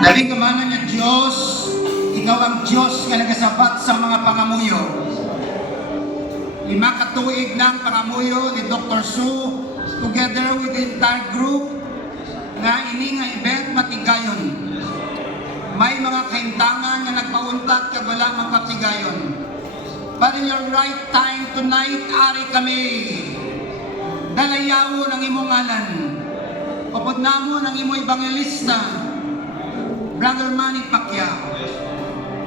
Daling kamana nga Diyos, ikaw ang Diyos nga nagasabat sa mga pangamuyo. 5 katuig ng pangamuyo ni Dr. Sue together with the entire group nga ini nga event matigayon. May mga kahintangan nga nagpauntat kag wala magpatigayon. But in your right time tonight, ari kami. Dalayaw ng imong ngalan. Upod namo ng imong evangelista, Brother Manny Pacquiao.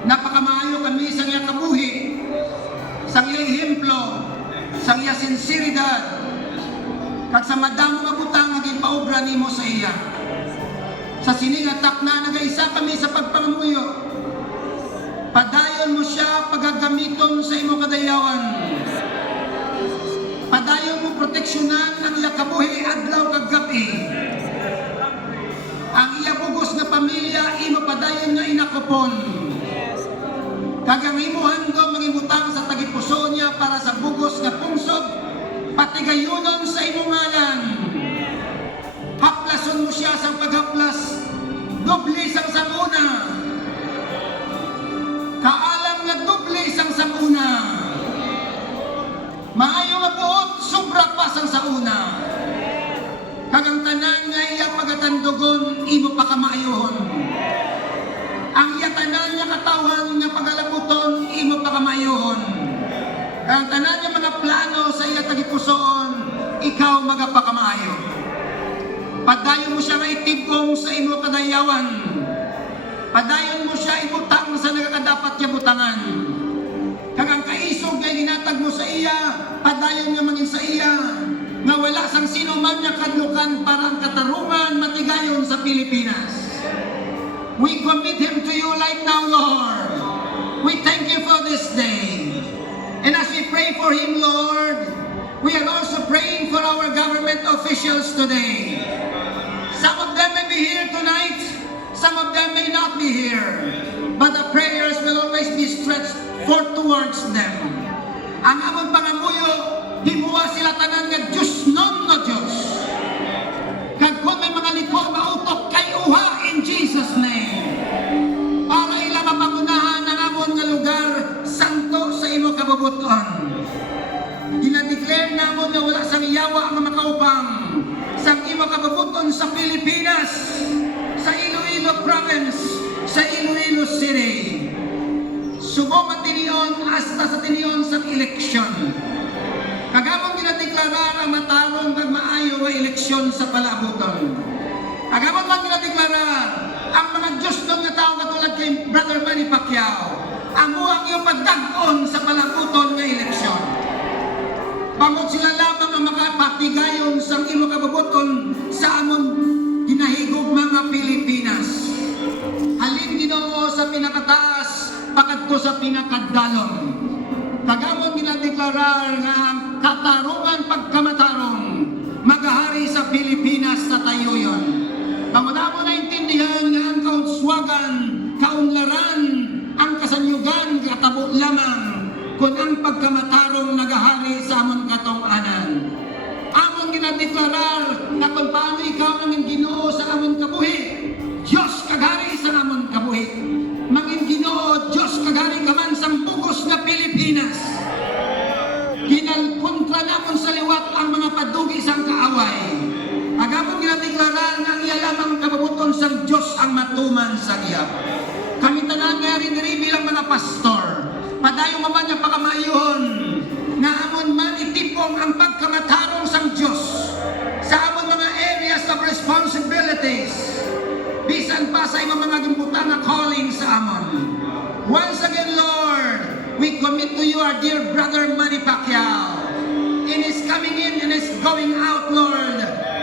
Napakamaayo kami sa iya kabuhi, sa iya ehemplo, sa iya sinseridad, kag sa madamo nga butang nga ginpaobra nimo sa iya. Sa siningatak na nagaisa kami sa pagpangamuyo. Padayon mo siya pagagamiton sa imong kadayawan. Padayon mo proteksyonan ang iya kabuhi adlaw kag gabi. Ang iya bugos na pamilya imo padayon nga inakupon. Kag ang imo handom mangimutang sa tagipuso niya para sa bugos nga pungsod patigayunon sa imong ngalan. Haplason mo siya sa paghaplas doble sang samuna. Kaalam nga doble sang samuna. Maayo nga buot sobra pa sang sauna. Kagang tanan nga iya pagatandugon, imo pa kamaayohon. Ang iya tanan nga katawan nga pagalabuton, imo pa kamaayohon. Kagang tanan nga mga plano sa iya tagipusoon, ikaw magapakamaayo. Padayon mo siya nga itibong sa imo kadayawan. Padayon mo siya ibutang sa nagakadapat niya butangan. Kagang kaisog nga ginatag mo sa iya, padayon nga mangin sa iya. Nga wala sang sino man nga kadlukan para ang katarungan matigayon sa Pilipinas. We commit him to you right now, Lord. We thank you for this day. And as we pray for him, Lord, we are also praying for our government officials today. Some of them may be here tonight, some of them may not be here, but the prayers will always be stretched forth towards them. Ang among pangamuyo, himuwa sila tanan nga Diyos non na Diyos. Kag kung may mga liko mautok kay uha in Jesus name. Para ila mapangunahan ang amon nga lugar santo sa imo kabubuton. Ina-declare namon nga wala sang yawa ang makaupang sang imo kabubuton sa Pilipinas, sa Iloilo Province, sa Iloilo City. Subong at tiniyon hasta sa tiniyon sa eleksyon. Kagamong ginadeklarar ang matarong kag maayo nga eleksyon sa palabuton. Kagamong man ginadeklarar ang mga Diyos doon nga tao katulad kay Brother Manny Pacquiao. Amo ang iyong pagdag-on sa palabuton nga eleksyon. Bangod sila lamang ang makapatigayon sa imo kabubuton sa amon ginahigog mga Pilipinas. Halin Ginoo sa pinakataas, pakadto sa pinakadalom. Kagamon ginadeklarar nga ang katarungan pagkamatarong magahari sa Pilipinas sa tayuyon. Pangunamo na intindihan nga ang kaunswagan, kaunlaran, ang kasanyugan, katabo lamang kung ang pagkamatarong nagahari sa amon katong-anan. Amon ginadeklarar na kung paano ikaw ang Ginoo sa amon kabuhi, Diyos kagari sa amon kabuhi. Mangin Ginoo, Diyos kagari ka man sang bugos na Pilipinas. Ginalkontra namon sa liwat ang mga padugi sang kaaway. Agamon ginadeklarar nga iya lamang kabubuton sang Diyos ang matuman sa giyap. Kami tanan nga rin bilang mga pastor. Padayon man nga pakamayon nga amon man itipong ang pagkamatarong sang Diyos sa amon mga areas of responsibilities. Bisan pa sa imong mga gimbutang na calling sa amon. Once again, Lord, we commit to you our dear brother Manny Pacquiao. In his coming in and his going out, Lord,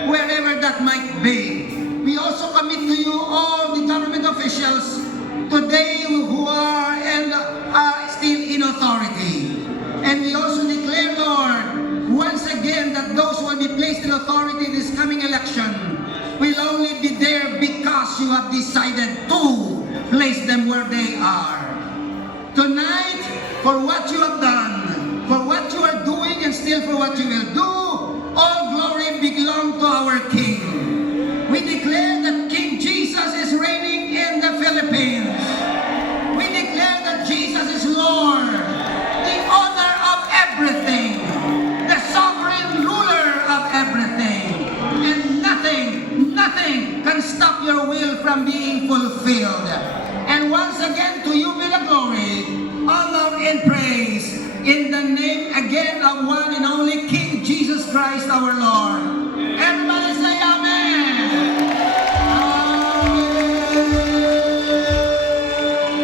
wherever that might be. We also commit to you all the government officials today who are and are still in authority. And we also declare, Lord, once again that those who will be placed in authority in this coming election will only be there because you have decided to place them where they are. Tonight, for what you have done, for what you are doing, and still for what you will do, all glory belong to our King. We declare that King Jesus is reigning in the Philippines. We declare that Jesus is Lord, the owner of everything, the sovereign ruler of everything. And nothing can stop your will from being fulfilled. And once again, to you be the glory, honor, and praise in the name again of one and only King Jesus Christ our Lord.